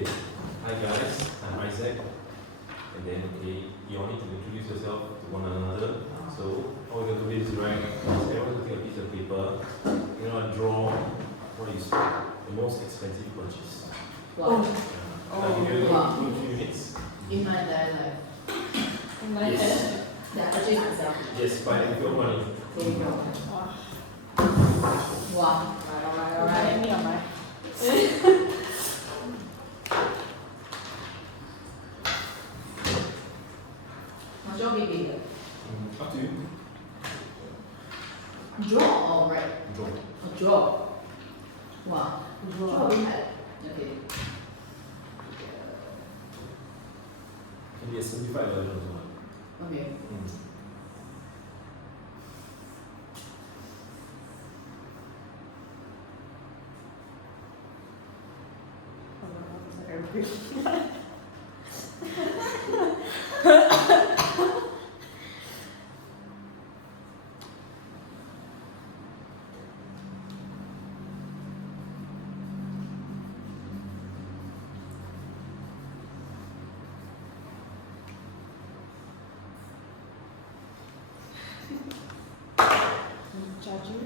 Okay. Hi guys, I'm Isaac. And then you all need to introduce yourself to one another. So all we're going to do is right, everyone's going to take a piece of paper. You're going to draw what is the most expensive purchase. Wow. I'll give you Wow. 2-3 minutes. In my entire life. In my Yes. head. Yeah, purchase myself. Yes, by your money. Wow. Alright, me alright. Must your be bigger? Up to you. Draw or write? Draw. A draw. Wow. Draw we had. Okay. Can be a simplified version as well. Okay. Judge you.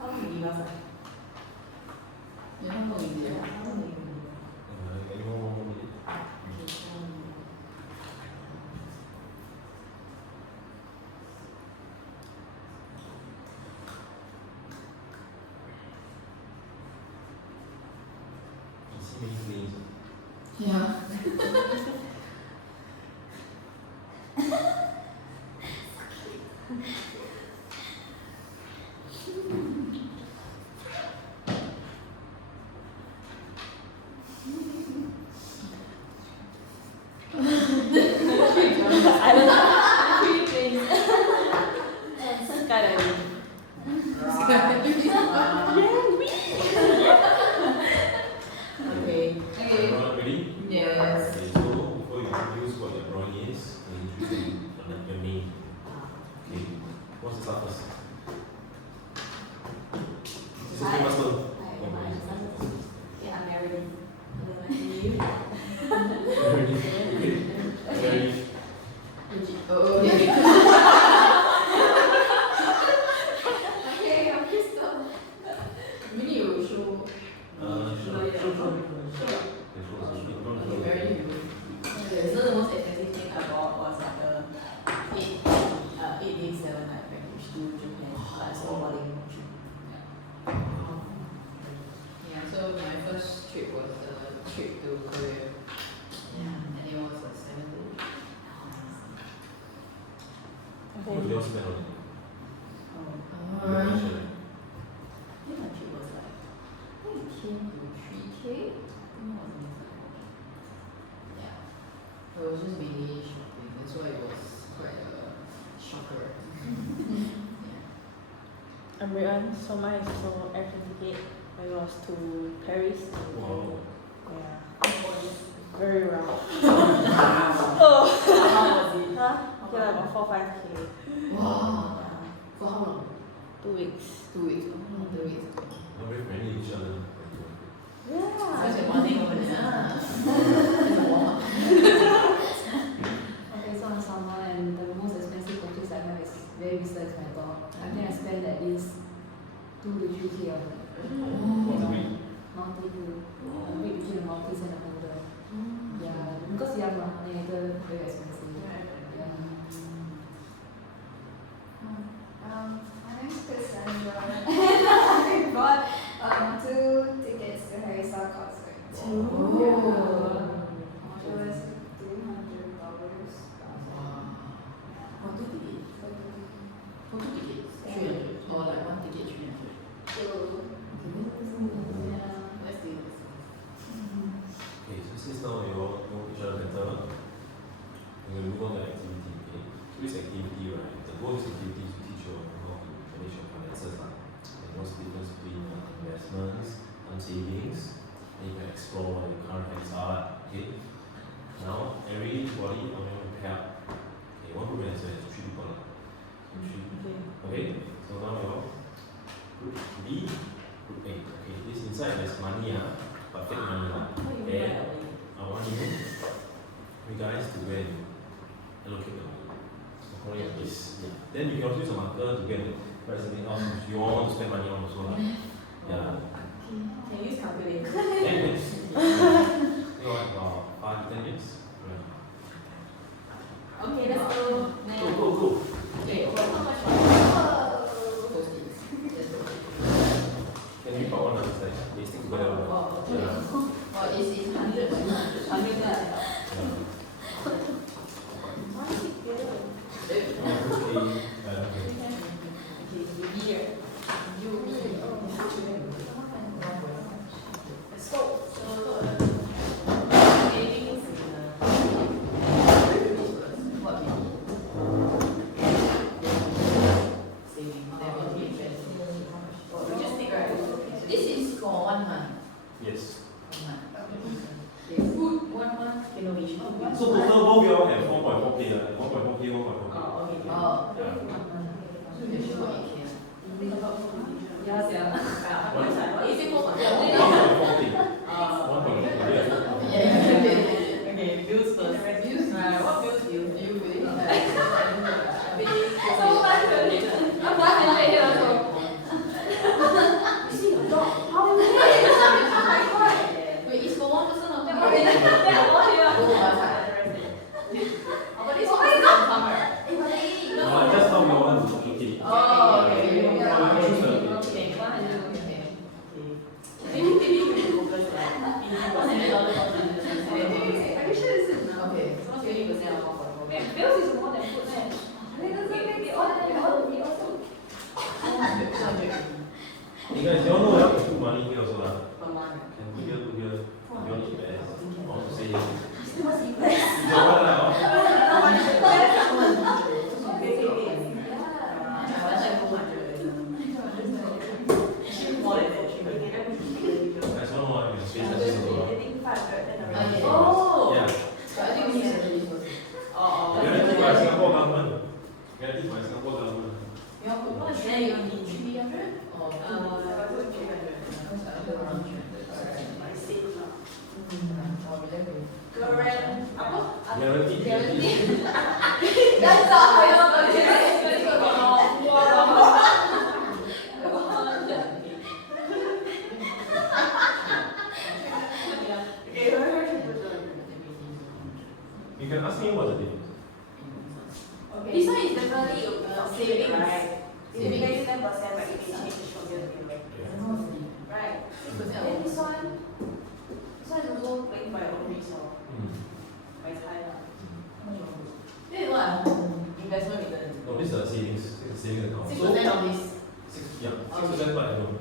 How long you give us? Yeah, how long you give? Any more 1 minute? You see many things. Yeah. I don't know. Skydiving. Okay. Everyone ready? Yes. Okay, so before you introduce what your drawing is, you introduce your name. Okay. What's the start first? This is Hi. famous one. Yeah, I'm Mary. You? Ready? Okay. Ready? Oh, okay. Okay, I'm Crystal. Maybe you show. Sure. Okay, very good. Okay, so the most expensive thing I bought was like a 8 day 7 night package to Japan, like snowboarding trip. Yeah, so my first trip was a trip to Korea. Yeah, and it was a 7 day. What do you all spend on it? Oh. Your I passion. think my trip was like, I think it came to 3K. Yeah. It was just mainly shopping, that's why it was quite a shocker. Yeah. I'm Rian, so mine is also airplane ticket. I was to Paris. Wow. Yeah. Very rough. Oh. How was it? Huh? Okay, like about 4-5K. Wow. Yeah. For how long? 2 weeks. 2 weeks. Oh, 2 weeks. Not very friendly with each other. Yeah. Such a bonding over there. It's a warm up. Okay, so I'm Salma, and the most expensive purchase I have is very recent, is my dog. I think I spent at least 2 to 3K on it. What's the weight? Multi-blue. A bit between a Maltese and a Poodle. Yeah, because young lah, and it's very expensive. Yeah. My name's Cassandra. I bought 2 tickets to Harry Styles concert. Oh. It was $300. What do you eat? For 2 tickets? 300. Or like 1 ticket 300. So, Yeah. Let's do this. Okay, so since now you all know each other better, we're going to ready to body, I'm going to pair up. Okay, one group and so it's 3 people. So 3. Okay, so now your group B, group A. Okay, this inside there's money, but fake money. And I want you guys to go and allocate the money. So only like this. Yeah. Then you can also use a marker to get write something else if you want to spend money on also. Yeah. Can you use calculator? Yes. You know, like 5-10 minutes. Okay, let's go. Go. Okay, well, how much Can you put one on the side? They stick together. Oh, okay. Yeah. Oh, it's 100. 100 Let's go. This is for 1 month. Yes. 1 month. Okay, food 1 month, cannot be cheap. So total both you all have 1.4K, 1.4K, 1.4K. Oh, okay. Oh, Yeah. so you should not eat here. Yes, yeah. Is it for 1.4K. Okay, bills first. Bills? What bills do you pay? So much really. I'm not in here also. You see a dog. How many? Oh my god. Wait, it's for 1 person or 2 Yeah, all here. Oh, but this Oh one my is god. on camera. No, just how you want to allocate. Oh, okay. Okay. Maybe we can focus like Are you sure this is enough? Okay, so 20% of 1.4. Wait, bills is more than food, man. It doesn't make it all. We also. 200. You guys, you all know you have to put money here also lah. Per month. Can put here, you all need best. I want to say. What's in there? You all lah. I don't know what you say. Oh! Yeah. So I think we need to do this first. Guaranteed by Singapore government. Guaranteed by Singapore government. You want to put 300? Or around 300. Guaranteed. That's all I know. You can ask me what's the difference. This one is definitely savings. right? If you Savings. pay 10%, but if you change from year to year. Right. Then this one is also playing by your own risk, or by time. This is what? Investment return. No, this is a savings. It's a savings account. 6% of this. 6% per annum.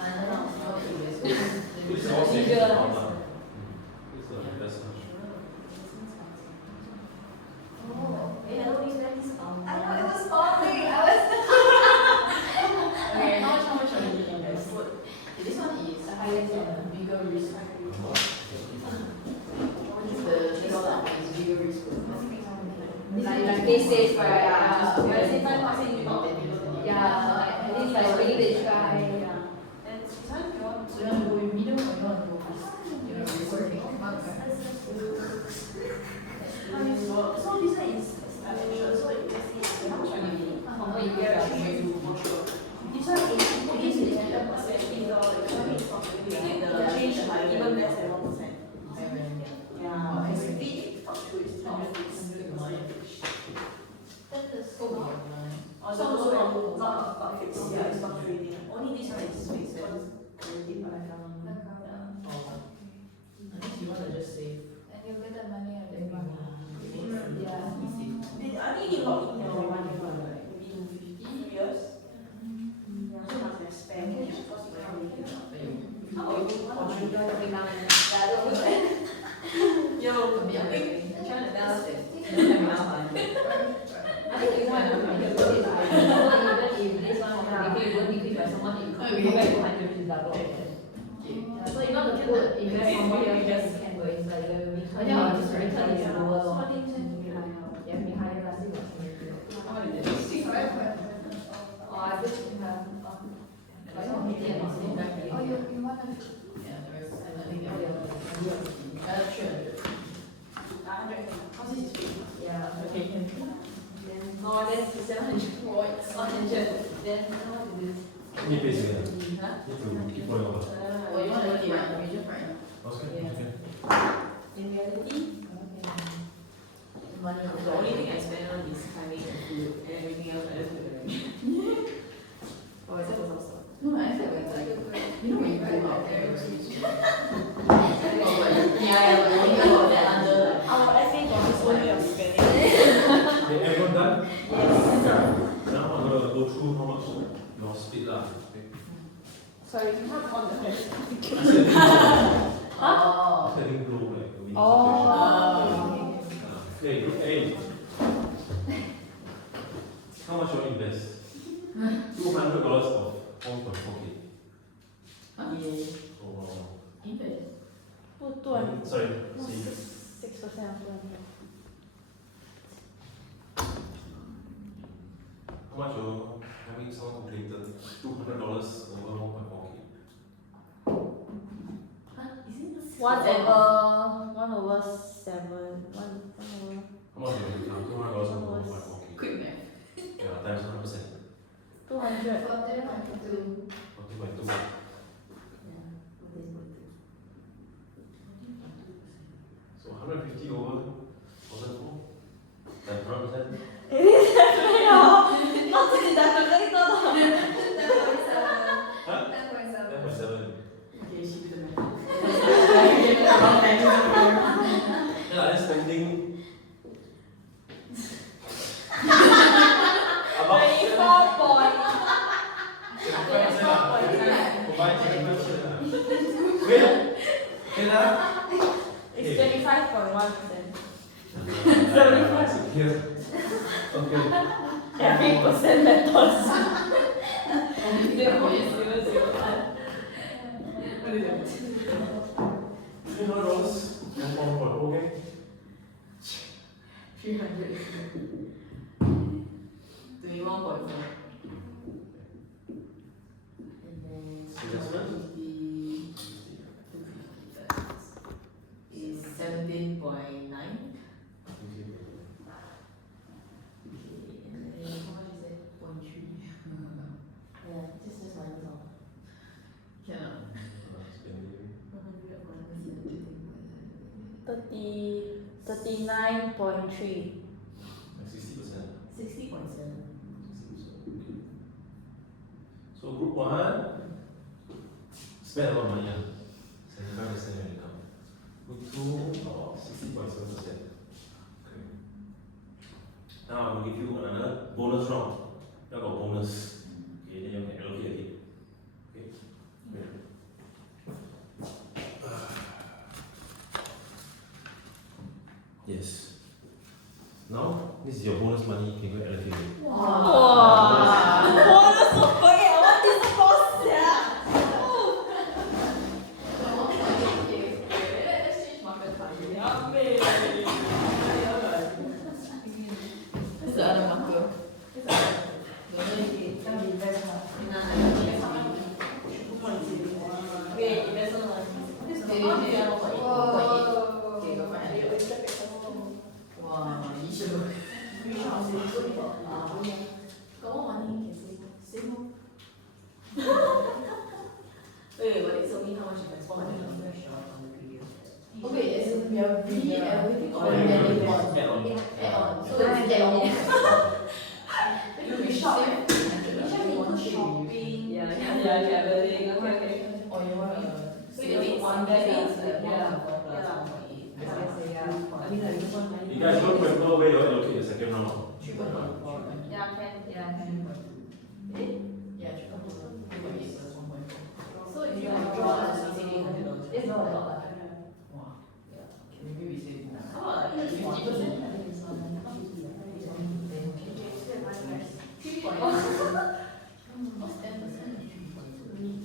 I don't know. Not investment. This is all savings account lah. This is an investment. I know it was falling. I was. Okay, how much are you invest? Okay, this one is bigger risk. This one is bigger risk. Like they say, right? Yeah. But at the same time, not saying you not. Yeah, at least like really they try. And this one, you want So you want to go in medium or you want to go fast? You know, risk. so this one is financial, so you can see how much are you getting? This one is put this is 10%, in the economy is fluctuating, the change like even less than 1%. Yeah, basically it fluctuates, not fixed. Oh, so also not fixed, yeah, it's fluctuating. Only this one is fixed, that is guaranteed by the government. Unless you want to just save. And you get the money out of the Yeah. Easy. I think you lock in your money for like maybe 2 years. So must have spend cash because you can't really how about you want to try to bring down Yo, I think I'm trying to balance it. I don't have enough money. I think you want to make a good even if this one will decrease, you won't decrease by so much, you come back to 100, which is double. Okay. So you want to put invest from here, you just can go inside. I think I'll just return is lower lor. Yeah, behind last year was How much is it? Oh, I just have. Oh, you want to? Yeah, there is, I think there is 300. 100. Yeah. Okay. Then, oh, that's 700. 100. Then, how to do this? 你背这个， Huh? 你就一波了吧？ Oh, you want to look at it? You just right. OK Yeah. OK。 In reality, Money. The only thing I spend on is timing and food, and everything else I just put it in. oh, except for some stuff. No, I feel like, you know when you go out there, it's Yeah, but when you go that under like our essay got this one way of spending. Okay, everyone done? Yes. Yeah. Now I'm gonna go through how much your speed lah. Okay. Sorry, you have on the first. I said Oh. I think blow like a wind Oh. Okay, group A. How much you want to invest? $200 of 1.4K. Yeah. Oh, Invest. sorry, see. 6% of 200. How much you having someone calculator? $200 over 1.4K. One over 7. How much you have $200 over 1.4K? Quick math. Yeah, times 100%. 200. 42. 2.2. So 150 over 1,400 times 100%. Not to deduct the calculator. 10.7. Okay, she did the math. Yeah, I'm spending about 24 point. 75%. For buying 75%. Wait, It's 25.1%. Here. Okay. Every percent matters. $200. 1.4K. 300. 21.4. And then Investment? 250 is 17.9. And then how much is it? 0.3. Yeah, just minus off. Cannot. Spending 39.3. 60%. 60.7. 60%. So group 1 spend a lot of money, 75% of income. Group 2 about 60.7%. Okay. Now I will give you another bonus round. You got bonus. Okay, then you can allocate again. Okay. Great. Yes. Now this is your bonus money. You can go and allocate it. Wow. Bonus of forget what is the cost, yeah. Let's change market time. Yummy. What's the other marker? Okay, investment one. Wow, you should. Got more money, you can save more. Wait, but it's only how much investment? Okay, as in we are really everything or Yeah. adding on? Add-on. Add on. So it's add on. You shop at Shopping. Yeah, everything. Okay. or you want to. So you mean one that day? is like Yeah. 1.8. You guys don't remember where you allocate the second round? 3.4. Yeah, can. Yeah, 3.8 plus 1.4. So if you withdraw the subsidy, $100. It's not a lot. Wow. Yeah. Maybe we save more. How about like 50%? 3.8. What's 10%? 3.2.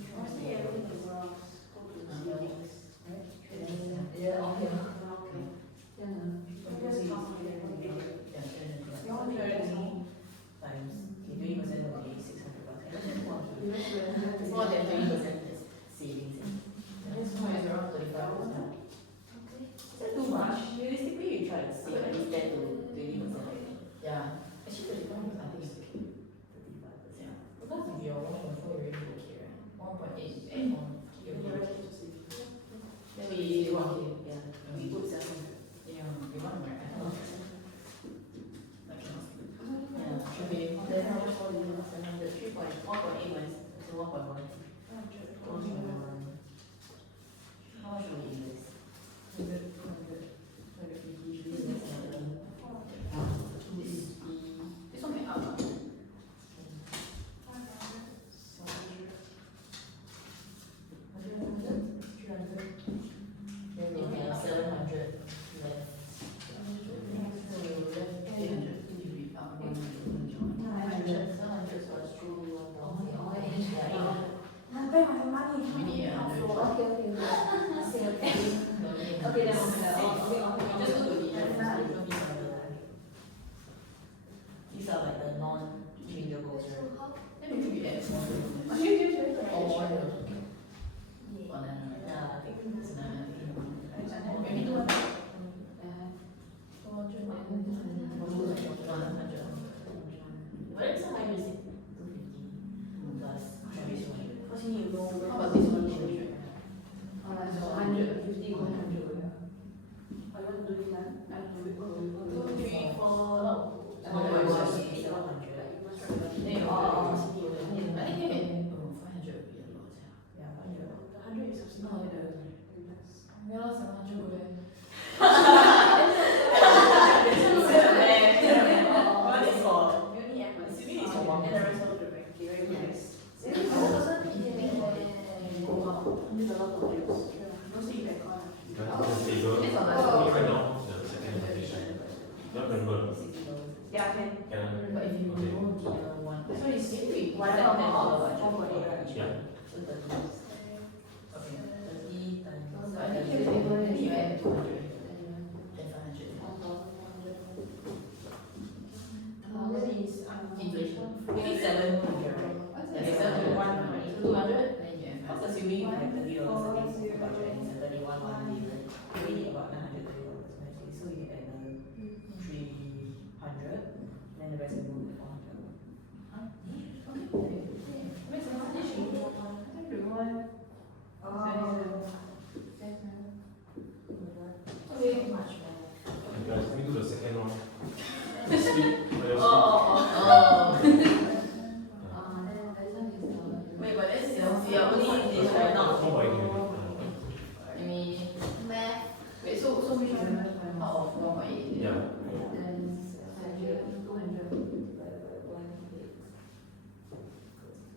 1.8. Yeah. Then 100, 200 divided by 1, 8.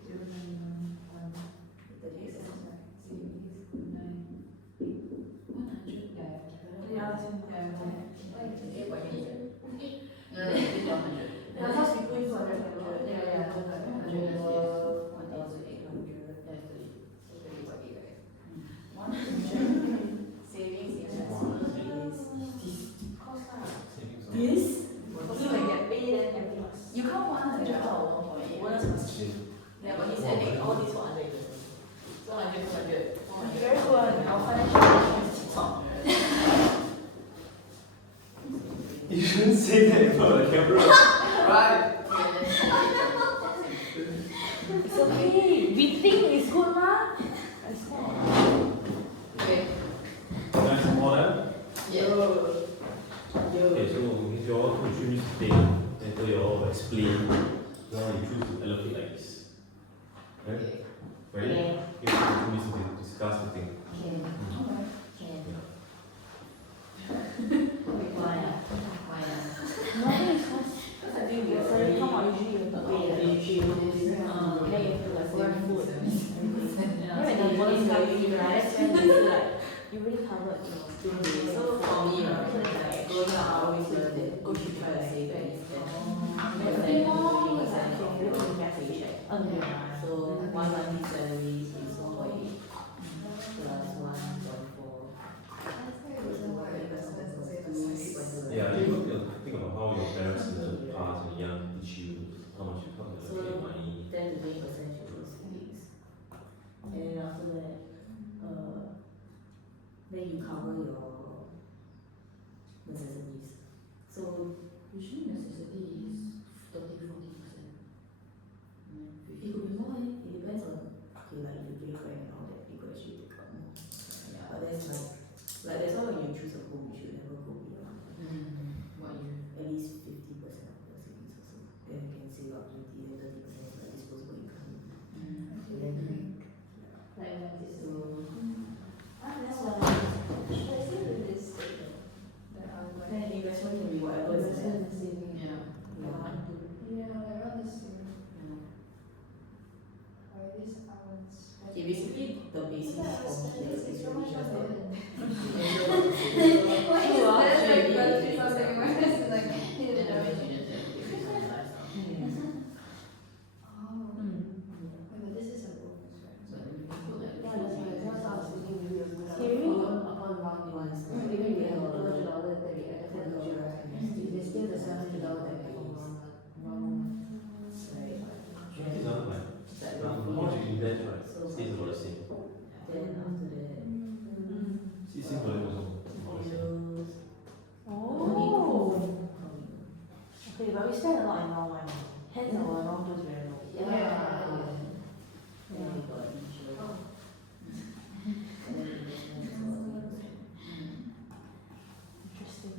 0, 9, 1, 36, right? Savings, 9, 8, 100. Yeah, No, it's 100. yeah, because we put in 200. Yeah, 200 over 1,800. That's 30.8, right? 100 savings is Savings of- this. Also when get paid then everything must. You count 100 out of 1.8. Bonus must change. Yeah, but he's adding all this for 100. So 100, 200, 400. Very good. Our financial management is tip-top. You shouldn't say that in front of the camera. Right. It's okay. We think it's good, ma. It's not. Okay. Nice and all that. Yeah. Okay, so if you all contribute thing, then you all explain why you choose to allocate like this. Right? Okay. Ready? You contribute to discuss the thing. Why not? Nothing is cost. I think the salary come out usually you have to pay the utilities. Then you have to like save food. Then when the bonus come in, right? That's when you feel like you really covered your student. So for me, right, like growing up, I always learned that you should try to save at least 10. But then you really like you really get a check. So 1 monthly salary is 1.8 plus 1.4. Yeah, you think about how your parents in the past and young teach you how much you allocate money. 10 to 20% should go savings. And then after that, then you cover your necessities. So usually necessity is 30-40%. It could be more. It depends on like if you pay rent and all that, you could actually take out more. Yeah, but that's like that's why when you choose a home, you should never go beyond at least 50% of the savings also. Then you can save up 20 then 30% is like disposable income. So then That's what then the investment can be whatever is there. Yeah. Okay, basically the basis for me is really just that. These are like, how much you invest, right? Stays about the same. Then after that, Seems like also about the same. bills, Oh. Okay, but we spend a lot in round one. Hence our round two is very low. then we got insurance. And then investment is also 8%. Interesting.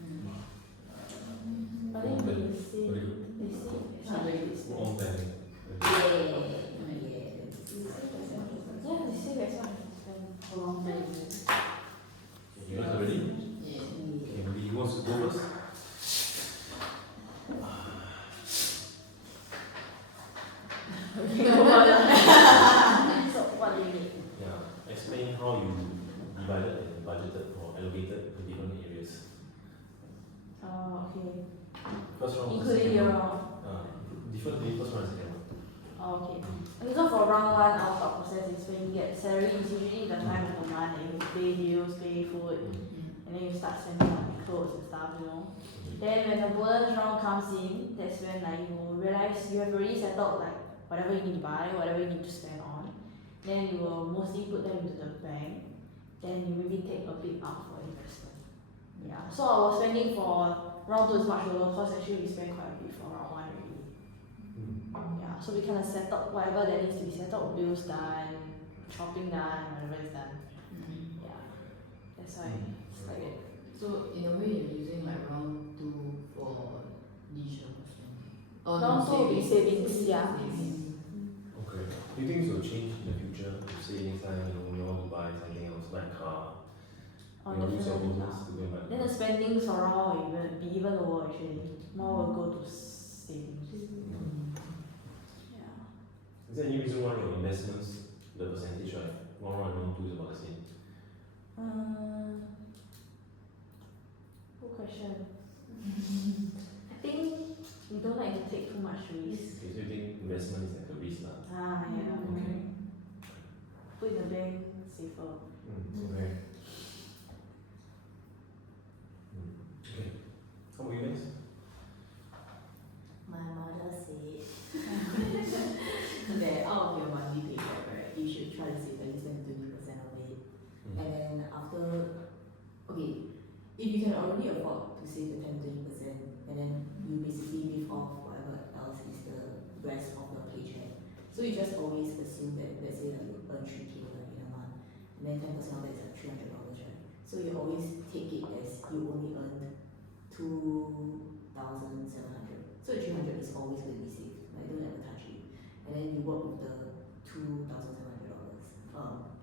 Mm. But then Very they good. say, Very good. It's not very good. All planning. Yeah. yeah, they say that's what I spend for long time. You guys are ready? Yeah. Okay, maybe who wants to go first? So what do you need? Yeah, explain how you divided and budgeted or allocated to different areas. Oh, okay. First round. Including second your round. round. Different day, first round and second round. Oh, okay. Okay, so for round one, our thought process is when you get salary, it's usually the time of the month that you pay bills, pay food, and then you start spending on clothes and stuff, you know. Then when the bonus round comes in, that's when like you realize you have already settled like whatever you need to buy, whatever you need to spend on. Then you will mostly put them into the bank. Then you maybe take a bit out for investment. Yeah. So our spending for round two is much lower because actually we spend quite a bit for round one already. Yeah. So we kind of settled whatever that needs to be settled, bills done, shopping done, whatever is done. Yeah. That's why it's like that. So in a way you're using like round 2 for leisure or spending. Oh, Round two will be savings, yeah. Okay. Do you think this will change in the future? If say next time you want to buy something else, buy a car, Oh, you know, use your definitely. bonus to go and buy. Then the spendings around will be even lower actually. More will go to savings. Yeah. Is there any reason why your investments, the percentage, right, 1, 1 and 1, 2 is about the same? Good question. I think we don't like to take too much risk. Okay, so you think investment is like a risk lah? Yeah. Okay. Put in the bank safer. Okay. Okay. How about you guys? My mother said that out of your monthly paycheck, right, you should try to save at least 10 to 20% of it. And then after, okay, if you can already afford to save the 10 to 20%, and then you basically live off whatever else is the rest of your paycheck. So you just always assume that, let's say like you earn 3K like in a month, and then 10% of that is like $300, right? So you always take it as you only earned 2,700. So 300 is always going to be saved. Like don't ever touch it. And then you work with the $2,700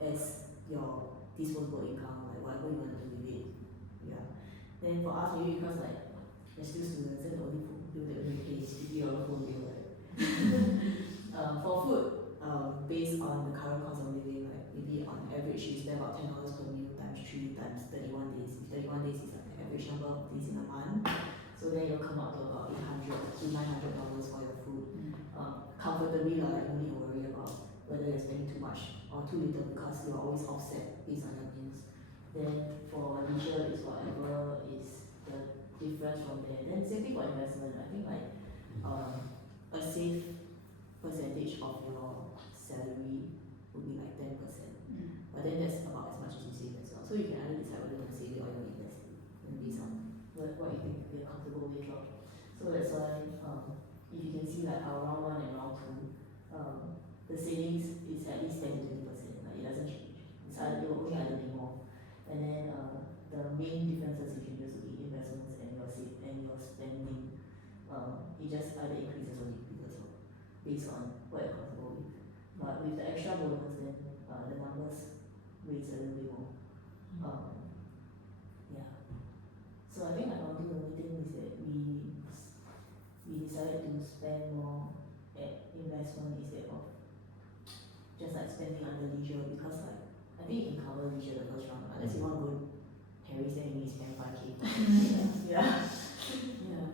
as your disposable income, like whatever you want to do with it. Yeah. Then for us, maybe because like we're still students, then the only phone bill that we pay is $50 phone bill, right? For food, based on the current cost of living, like maybe on average you spend about $10 per meal times 3 times 31 days. If 31 days is like the average number of days in a month, so then you'll come out to about $800 to $900 for your food. Comfortably, like you don't need to worry about whether you're spending too much or too little because you're always offset based on your meals. Then for leisure is whatever is the difference from there. Then same thing for investment. I think like a safe percentage of your salary would be like 10%. But then that's about as much as you save as well. So you can either decide whether you want to save it or you want to invest it. And based on what you think you're comfortable with. So that's why if you can see like our round 1 and round 2, the savings is at least 10 to 20%. Like it doesn't change. It's either, it will only either be more. And then the main differences you can use will be investments and your spending. It just either increases or decreases based on what you're comfortable with. But with the extra bonus, then the numbers raise a little bit more. Yeah. So I think like the only thing is that we decided to spend more at investment instead of just like spending on the leisure because like I think you can cover leisure the first round unless you want to go Paris then you need to spend 5K. Yeah. Yeah.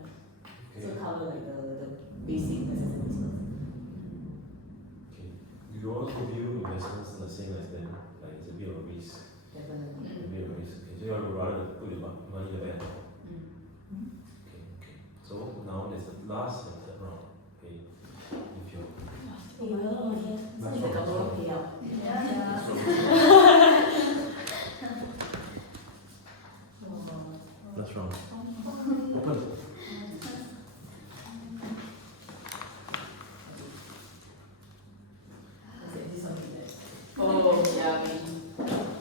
So cover like the basic necessities first. Okay. Do you also view investments the same as then? Like it's a bit of a risk. Definitely. A bit of a risk. Okay. So you would rather put your money in the bank. Okay. So now there's the last and third round. Okay. If you Sounds like a government payout. last round. Open. Oh, yeah,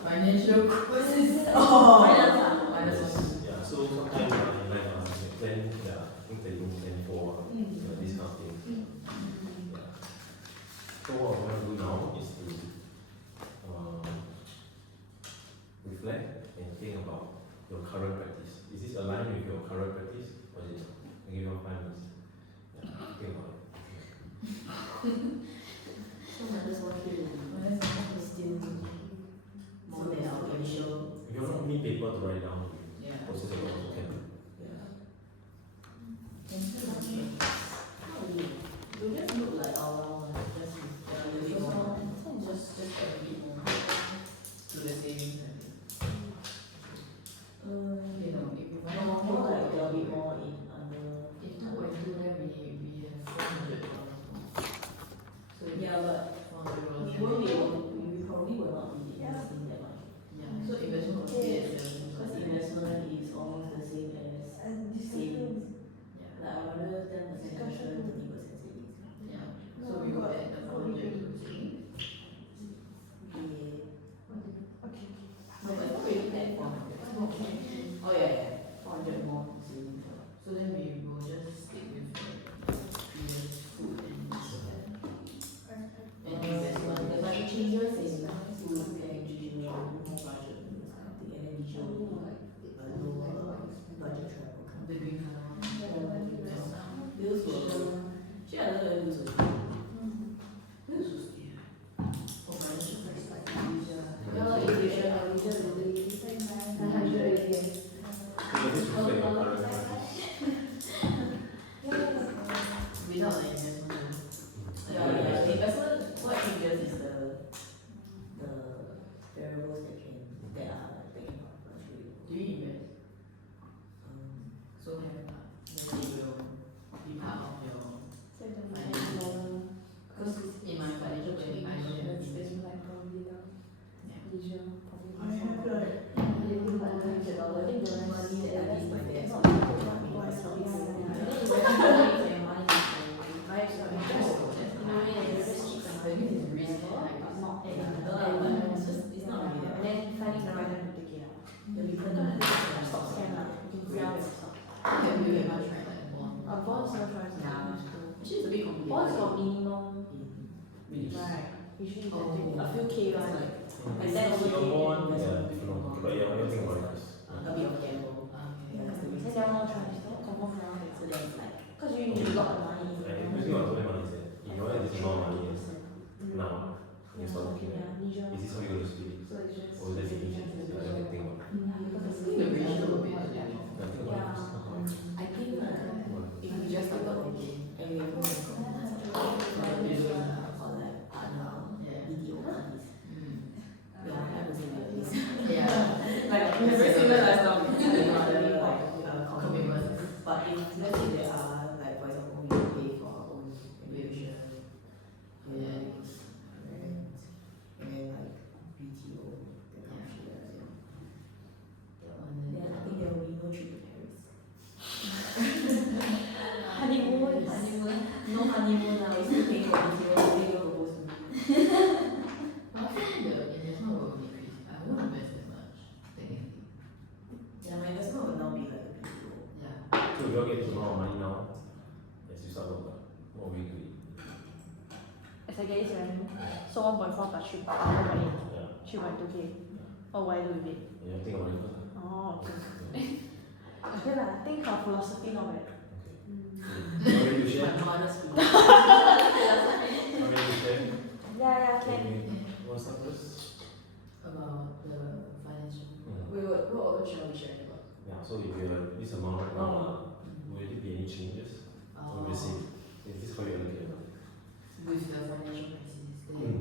financial crisis. Finance. Yeah, so sometimes in life, you plan, things that you don't plan for, this kind of thing. Yeah. So what we want to do now is to reflect and think about your current practice. Is this aligned with your current practice, or is it? I give you 5 minutes. Yeah, think about it. So I just want you to still more than our initial. If you don't need paper to write down, Yeah. process it also can. Yeah. You just look like our just a little bit more. Just a bit more to the savings. You know, if you want more like a bit more in under. If 2.2 then we have $400. So yeah, but we won't be able. We probably will not be investing that much. Yeah. So investment because investment is almost the same as savings. Yeah. Like I rather 10% investment, 30% savings. Yeah. So we will add the 400 to savings. Okay. No, but I thought we looked at 400. Oh yeah. 400 more to savings. So then we will just stick with the previous food and investment. And investment. But it changes in food and nutrition, more budget, and this kind of thing. And then leisure will The return Stocks can lah, you can sell your stock. you can much right like bond. Bonds no choice. Yeah. Too. Actually it's a bit complicated. Bonds got minimum, Yes. right? Usually Oh. a few K It's right? like And then over Your K. bond, yeah, different. Okay, but yeah, what do you think about it? a bit of gamble. Yeah, that's the Then reason. there are no choice, confirm cannot. So then it's like Cause you need a lot of money. And the thing about total money is that if you have this amount of money now, and you start working, Yeah, leisure. is this how you're going to split it? So it's just. Or is that finish it? Yeah, I think about it. I think the ratio will be a little bit. Yeah, think about it. I think if we just started working and we have no income, like million or like other BTO companies, yeah, I would say like this. Like very similar lifestyle, commitments. But if let's say there are like for example we pay for our own education, rent, and then like BTO, that kind of shit, then I think there will be no trip to Paris. Honeymoon. No honeymoon now, we still paying for BTO, they will propose to me. I feel the investment will increase. I won't invest as much, technically. Yeah, my investment will now be like a BTO. Yeah. So if you all get this amount of money now, as you start work, what will you do? As I get this revenue, so 1.4 plus 3, 3.8, Yeah, 3.2K. What will I do with it? yeah, think about it first. Oh, okay. Yeah. Okay lah, think her philosophy not bad. Okay. You ready to share? My honest You feeling. ready to share? Yeah, can. Okay. You want to start first? About the financial. What shall we share about? Yeah, so if you have this amount right now, will there be any changes? Or will you see? Is this how you allocate? With the financial crisis, then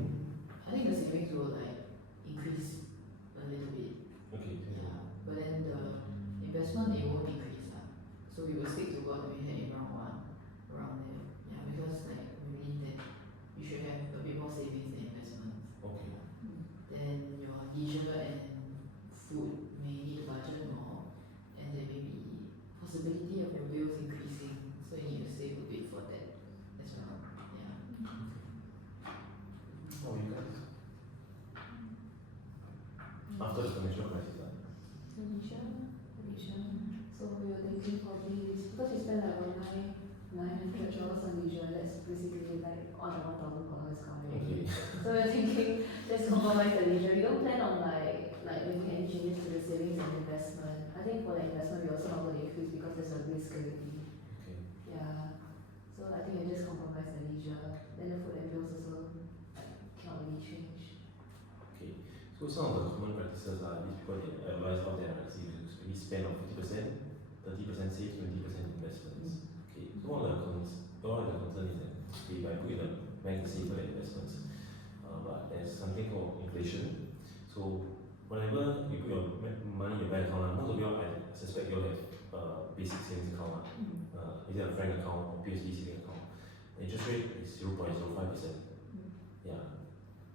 I think the savings will like increase a little bit. Okay. Yeah. But then the investment it won't increase lah. So we will stick to what we had in round one, around there. Yeah, because like we believe that you should have a bit more savings than investments. Okay. Then your leisure and food may need to budget more, and there may be possibility of your bills increasing, so you need to save a bit for that as well. Yeah. How are you guys? After the financial crisis, So we were thinking probably because we spend like $900 on leisure, that's basically like on a $1,000 coming. okay. So we're thinking let's compromise the leisure. We don't plan on like making any changes to the savings and investment. I think for the investment we also not going to increase because there's a risk already. Okay. Yeah. So I think we just compromise the leisure. Then the food and bills also like, cannot really change. Okay. So some of the common practices are these people that advise out there, right? So you maybe spend on 50%, 30% save, 20% investments. Okay. So one of the concern is that okay, by putting the bank to save for the investments, but there's something called inflation. So whenever you put your money in your bank account, most of you I suspect you have basic savings account. Is it a frank account or PhD savings account? The interest rate is 0.05%. Yeah.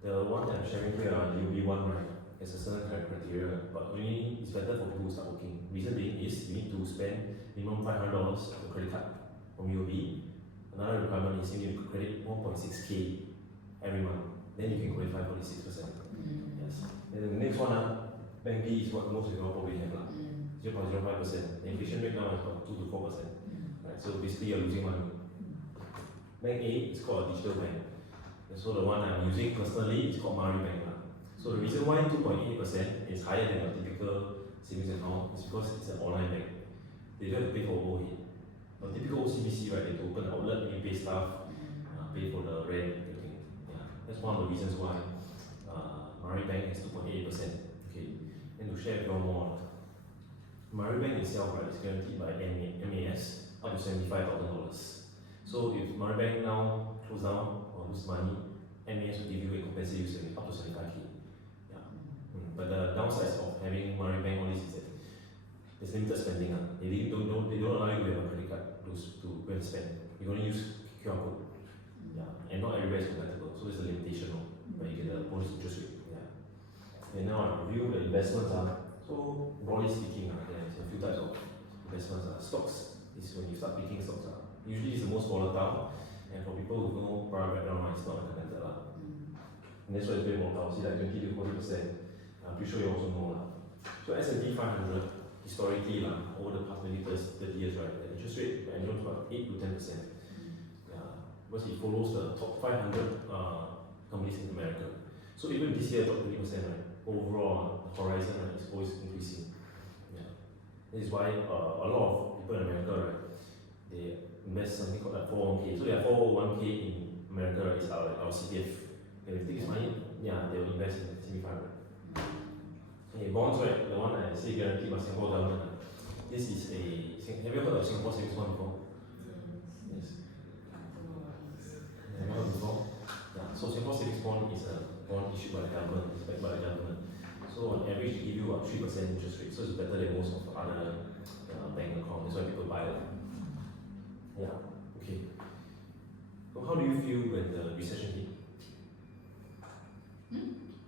The one that I'm sharing here, UB one, right? There's a certain kind of criteria, but only it's better for people who start working. Reason being is you need to spend minimum $500 on a credit card from UOB. Another requirement is you need to credit 1.6K every month. Then you can qualify for the 6%. Yes. And the next one, Bank B is what most people probably have. 0.05%. The inflation rate now is about 2 to 4%. Right? So basically you're losing money. Bank A is called a digital bank. And so the one I'm using personally is called Mari Bank. So the reason why 2.8% is higher than your typical savings account is because it's an online bank. They don't have to pay for overhead. A typical OCBC, right, they have to open an outlet, you pay staff, pay for the rent, everything. Yeah. That's one of the reasons why Mari Bank is 2.8%. Okay. And to share with you more, Mari Bank itself, right, is guaranteed by MAS up to $75,000. So if Mari Bank now close down or lose money, MAS will give you a compensation up to 75K. But the downsides of having Mari Bank all this is that there's limited spending. They don't allow you to have a credit card to go and spend. You can only use QR code. Yeah. And not everywhere is compatible. So there's a limitation, but you get the bonus interest rate. Yeah. And now I review the investments. So broadly speaking, there's a few types of investments. Stocks is when you start picking stocks. Usually it's the most volatile, and for people who know prior background, it's not recommended. And that's why it's very volatile. See like 20 to 40%. I'm pretty sure you also know. So S&P 500, historically, over the past maybe 30 years, right, the interest rate annual is about 8 to 10%. Because it follows the top 500 companies in America. So even this year, about 20%, right? Overall, the horizon right, is always increasing. Yeah. This is why a lot of people in America, right, they invest something called like 401k. So their 401k in America right, is our CPF. If they take this money, yeah, they will invest in the S&P 500. Okay, bonds, right, the one I say guaranteed by Singapore government. This is have you heard of Singapore Savings Bond before? Yes. Have you heard before? Yeah. So Singapore Savings Bond is a bond issued by the government, it's backed by the government. So on average, they give you about 3% interest rate. So it's better than most of the other bank accounts. That's why people buy it. Yeah. Okay. So how do you feel when the recession hit?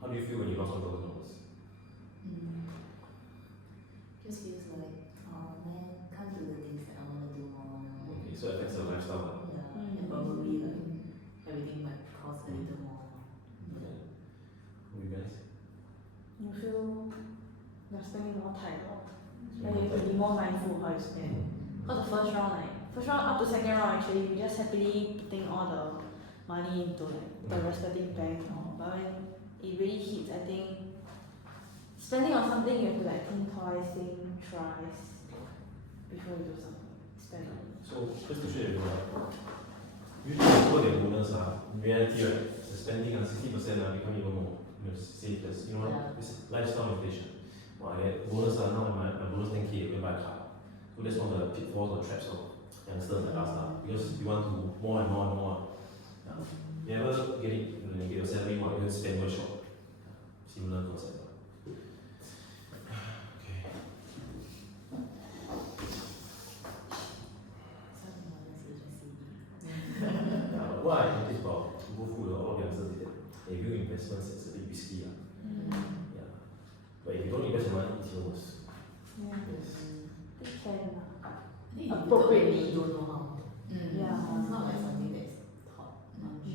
How do you feel when you lost $1,000? Just feels like, oh man, can't do the things that I want to do more now. Okay, so it affects your lifestyle. Yeah, and probably like everything might cost a little more. Okay. Who you guys? You feel you're spending more time, and you have to be more mindful how you spend. Because the first round up to second round actually, we just happily putting all the money into like the respective bank and all. But when it really hits, I think spending on something you have to like think twice, think thrice before you do something. Spend on it. So just to share with you, usually people get bonus in reality, right, the spending 60% become even more. Save this, you know, it's lifestyle inflation. Well, I get bonus now my bonus 10k, I buy a car. So that's one of the pitfalls or traps of youngsters like us because you want to more and more and more. You never get it when you get your salary, you can spend more short. Similar concept. Okay. Something honestly just see. What I noticed about both food, all of youngsters is that they view investments as a bit risky. Yeah. But if you don't invest your money, it's even worse. Yeah. Yes. Take care lah. I think Appropriately. you don't know how. Yeah. It's not like something that's taught much.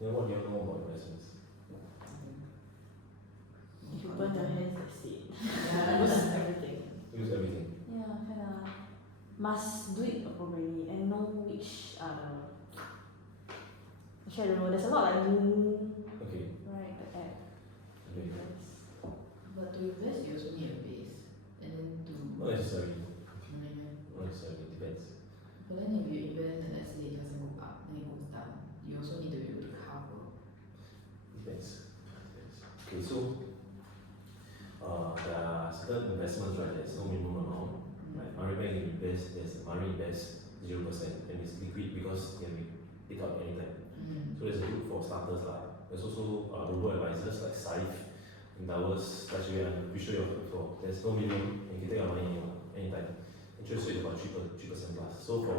Then what do you know about investments? If you burn your hands, that's it. Yeah. Lose everything. Use everything. Yeah, kinda must do it appropriately and know which actually I don't know, there's a lot like Moo, Okay. right, the app. Okay. Yes. But to invest, you also need a base. And then to. Not necessarily. Mm. Not necessarily. Depends. But then if you invest and let's say it doesn't go up, then it goes down, you also need to be able to cover. Depends. Okay, so there are certain investments, right? There's no minimum amount. Right? Maribank invest, there's Mari Invest 0%, and it's liquid because it can be picked up anytime. So there's a group for starters. There's also robo-advisors like Saif, Endowers, Touchway, I'm pretty sure you've heard before. There's no minimum, and you can take your money anytime. Interest rate is about 3% plus. So for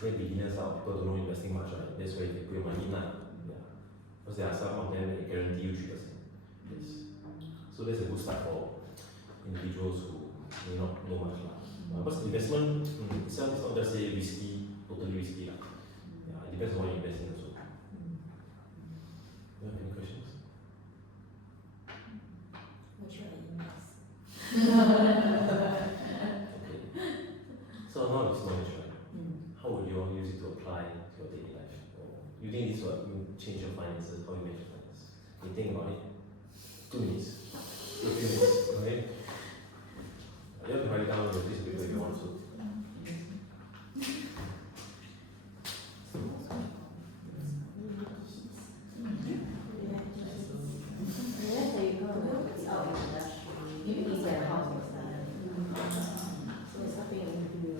say beginners people don't know investing much, right? That's where you can put your money in. Yeah. Because there are some of them that guarantee you 3%. Yes. So that's a good start for individuals who may not know much. Because investment itself is not just say risky, totally risky. Yeah, it depends on what you invest in also. You have any questions? What should I invest? Okay. So now it's knowledge, right? How would you all use it to apply to your daily life? Or you think this will change your finances, how you manage your finances? You think about it. 2 minutes. 2 minutes. Okay? You have to write down your piece of paper if you want to. Unless they go it's out in the industry, maybe it's their house next time. So it's something you can do.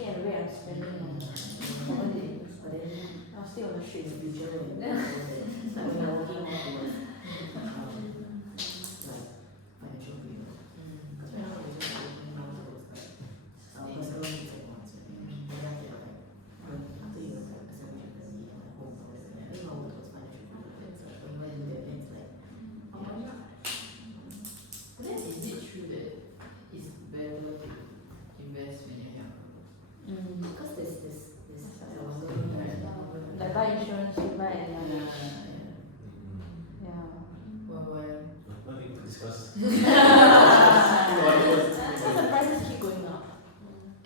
Yeah, the way I'm spending on holidays, but then I'm still on the streets. Future when like when you're working more towards discuss. So the prices keep going up.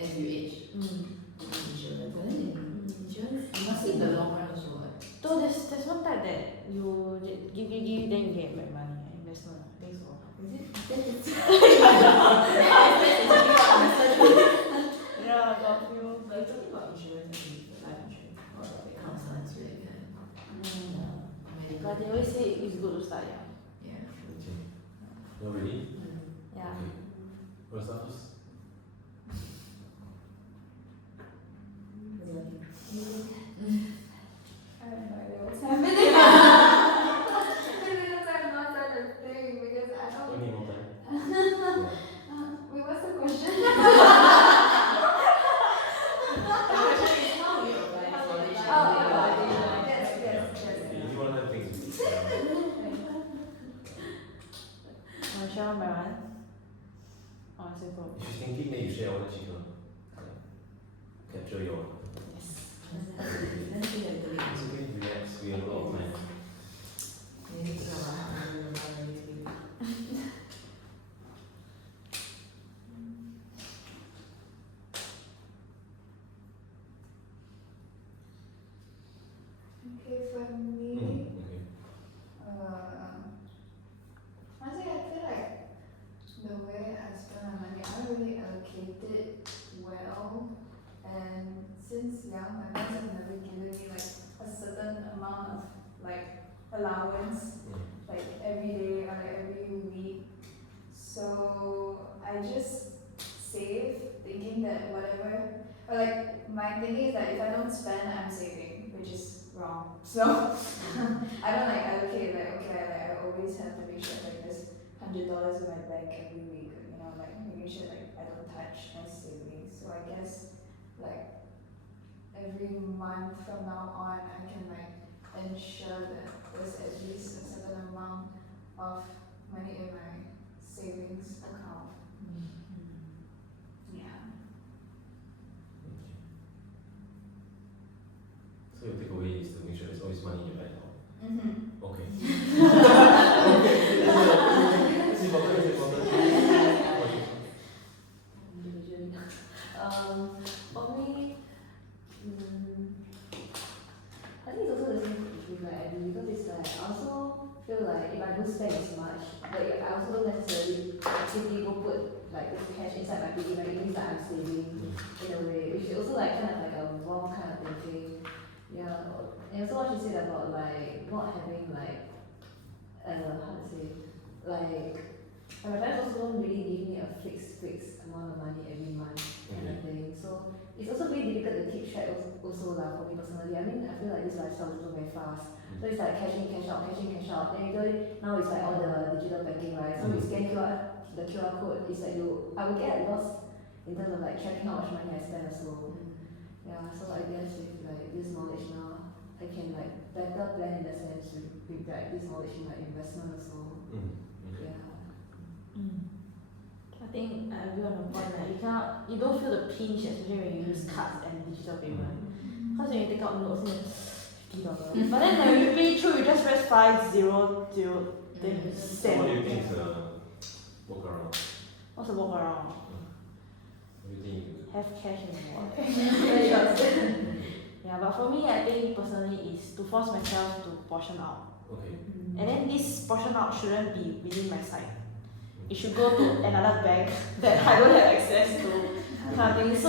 As you age. Insurance, but then in insurance, You must see the long run also what? So there's one type that you give then you get back money, investment. I think so. is it? That is Yeah, I got few. But you're talking about insurance, okay, the life insurance, or the account Sounds insurance. really good. Yeah. But they always say it's good to start young. Yeah. Okay. You ready? Yeah. Okay. Want to start first? What's your thing? I have no idea what's happening. Because I'm not done a thing because I You don't. need more time. Wait, what's the question? The question is how you apply knowledge. Oh, yes. If you want to have things, Want to share one by one? Or simple? if you're thinking, then you share all the chicken. Capture your. Let's do that a little bit. It's okay, relax. We have a lot of time. Maybe it's not about how you apply it, maybe. Okay, for me, Okay. honestly, I feel like the way I spend my money, I don't really allocate it well. And since young, my parents have never given me like a certain amount of like allowance, like every day or like every week. So I just save, thinking that whatever, or like my thinking is that if I don't spend, I'm saving, which is wrong. So I don't like allocate like okay, I always have to make sure like there's $100 in my bank every week, you know, like making sure like I don't touch my savings. So I guess like every month from now on, I can like ensure that there's at least a certain amount of money in my savings account. Yeah. So your takeaway is to make sure there's always money in your bank account. Mm-hmm. Okay. Okay. It's important. It's important. Individually. For me, I think it's also the same with like Abby because it's like I also feel like if I don't spend as much, like I also don't necessarily actively go put like the cash inside my piggy bank. It means that I'm saving in a way, which is also like kind of like a wrong kind of thinking. Yeah, and also what she said about like not having like how to say like my parents also don't really give me a fixed amount of money every month kind of thing. So it's also very difficult to keep track also lah for me personally. I mean I feel like this lifestyle is also very fast. So it's like cash in, cash out. Then usually now it's like all the digital banking, right? So you scan the QR code, it's like I will get lost in terms of like tracking how much money I spend also. Yeah, so I guess with like this knowledge now, I can like better plan in the sense with like this knowledge in like investment also. Okay. Yeah. I think I agree on the point that you don't feel the pinch, especially when you use cards and digital payment. Because when you take out notes, it's $50. But then when you pay through, you just press 500, then you So send. what do you think is work around? What's the walk around? What do you think you do? Have cash in the wallet. Very short. Yeah, but for me, I think personally is to force myself to portion out. Okay. And then this portion out shouldn't be within my sight. It should go to another bank that I don't have access to, kind of thing. So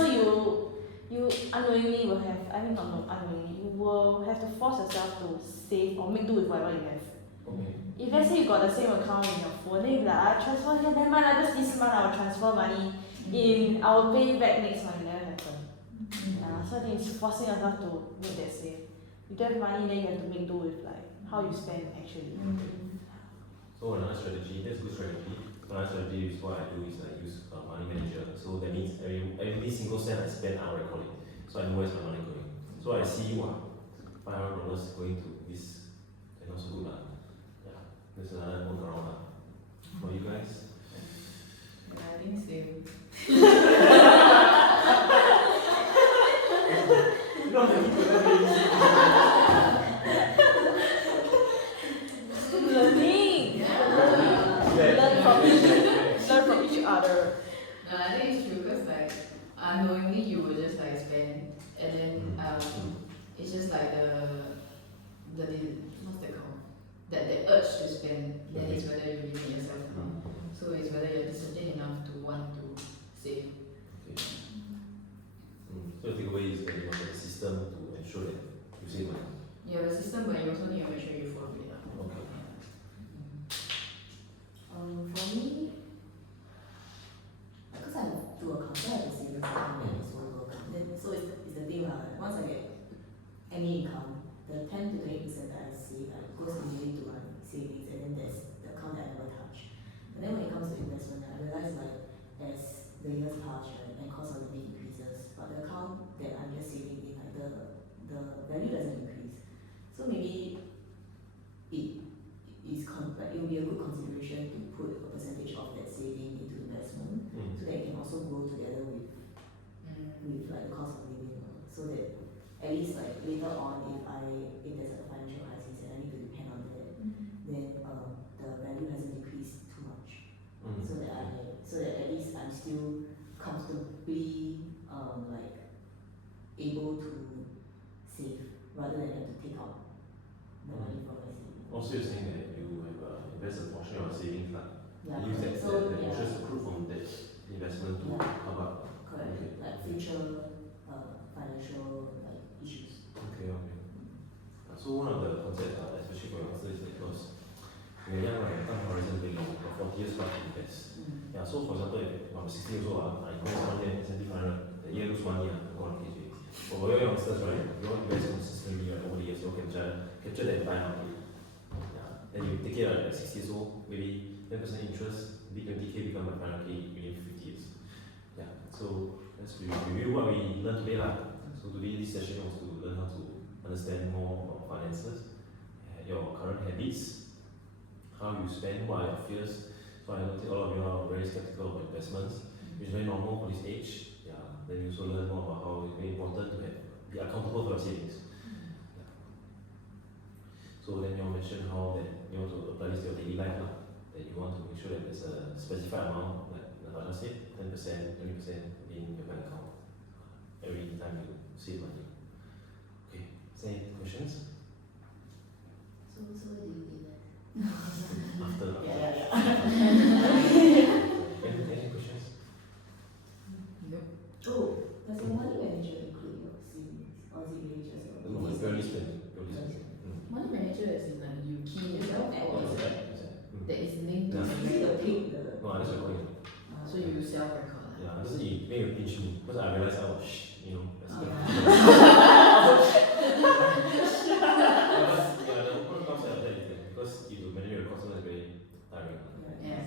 you unknowingly will have, I mean not unknowingly, you will have to force yourself to save or make do with whatever you have. Okay. If let's say you got the same account in your phone, then you be like, I transfer here, never mind, just this month I will transfer money in, I will pay you back next month. It never happen. Yeah, so I think it's forcing yourself to make that save. You don't have money, then you have to make do with like how you spend actually. So another strategy, that's a good strategy. Another strategy is what I do is I use money manager. So that means every single cent I spend, I record it. So I know where's my money going. So I see $500 going to this, and also good lah. Yeah, there's another workaround lah. For you guys. Yeah, I think same. You don't have to do that. Learning! Yeah. Learn learn from each other. No, I think it's true because like unknowingly you will just like spend and then it's just like the what's that called? That the urge to spend, then it's whether you limit yourself or not. So it's whether you're disciplined enough to want to save. So the takeaway is that you have a system to ensure that you save money. You have a system, but you also need to make sure you follow it up. Okay. For me, because I have two accounts, I have a savings account and a solo account. Then, so it's the thing lah. Once I get any income, the 10 to 20% that I save goes immediately to my savings, and then there's the account that I never touch. And then when it comes to investment, I realize like as the years pass, right, and cost of living increases, but the account that I'm just saving in, like the value doesn't increase. So maybe it will be a good consideration to put a percentage of that saving into investment, so that it can also grow together with like the cost of living, so that at least like later on if there's a financial crisis and I need to depend on that, then the value hasn't decreased too much, so that at least I'm still comfortably like able to save rather than have to take out the money from my savings. Also, you're saying that you have invest a portion of your savings, like Yeah, use that, so that yeah, interest accrued from that investment to Yeah. cover. correct. Okay. Like future financial like issues. Okay. So one of the concepts, especially for youngsters, is because when you're young, right, time horizon very long, for 40 years plus to invest. Yeah, so for example, if I'm 60 years old, I invest 1 year, S&P 500, the year lose 1 year, I'm going to KJ. But for your youngsters, right, you want to invest consistently, right, over the years, you capture that entire market. Yeah, then you take it at 60 years old, maybe 10% interest, maybe 20k become 500k within 50 years. Yeah, so let's review what we learned today lah. So today this session was to learn how to understand more about finances, your current habits, how you spend, what are your fears. So I noticed a lot of you are very skeptical about investments, which is very normal for this age. Yeah, then you also learn more about how it's very important to be accountable for your savings. Yeah. So then you mentioned how that you want to apply this to your daily life lah. That you want to make sure that there's a specified amount, like Natasha said, 10%, 20% in your bank account every time you save money. Okay, is there any questions? So where do you live at? After. Yeah. Any questions? Oh, does your money manager include your savings, or is it really just your No, it's purely spending. Purely spending. Money manager is in like you key yourself or is it that is linked to Yeah. Is it the pig, the No, I just recording. so you self-record. Yeah, just you make a pinch me because I realized I was that's Oh, good. Yeah, the whole concept of that is that because if you manage your cost, it's very tiring. Yes.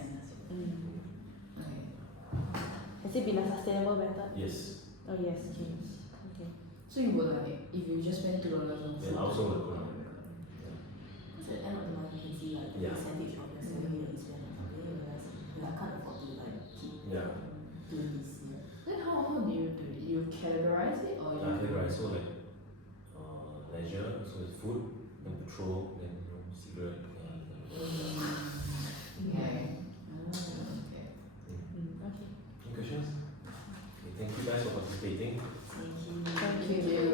Okay. Has it been a sustainable method? Yes. Oh yes, James. Okay. So you would like if you just spend $2 on food. Yeah, I also would record. Because at the end of the month you can see like the Yeah. percentage of your salary that you spend on something, and you realize I can't afford to like keep Yeah. doing this year. Then how do you do it? You categorize it or you? Okay, right. So like leisure, so it's food, then petrol, then cigarette. Okay. Okay. Okay. Any questions? Okay, thank you guys for participating. Thank you. Thank you.